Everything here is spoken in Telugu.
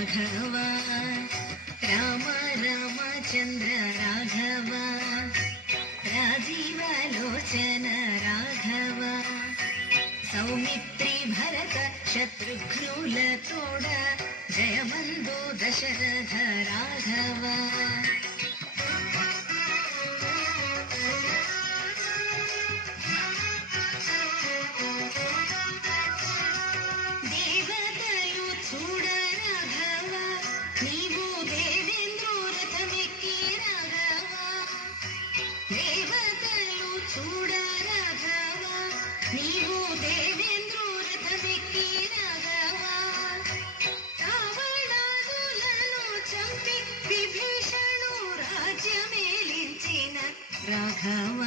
రాఘవ రామ రామచంద్ర రాఘవ రాజీవలోచన రాఘవ సౌమిత్రి భరత శత్రుఘ్నుల తోడ జయమందు దశరథ రాఘవ రాఘవ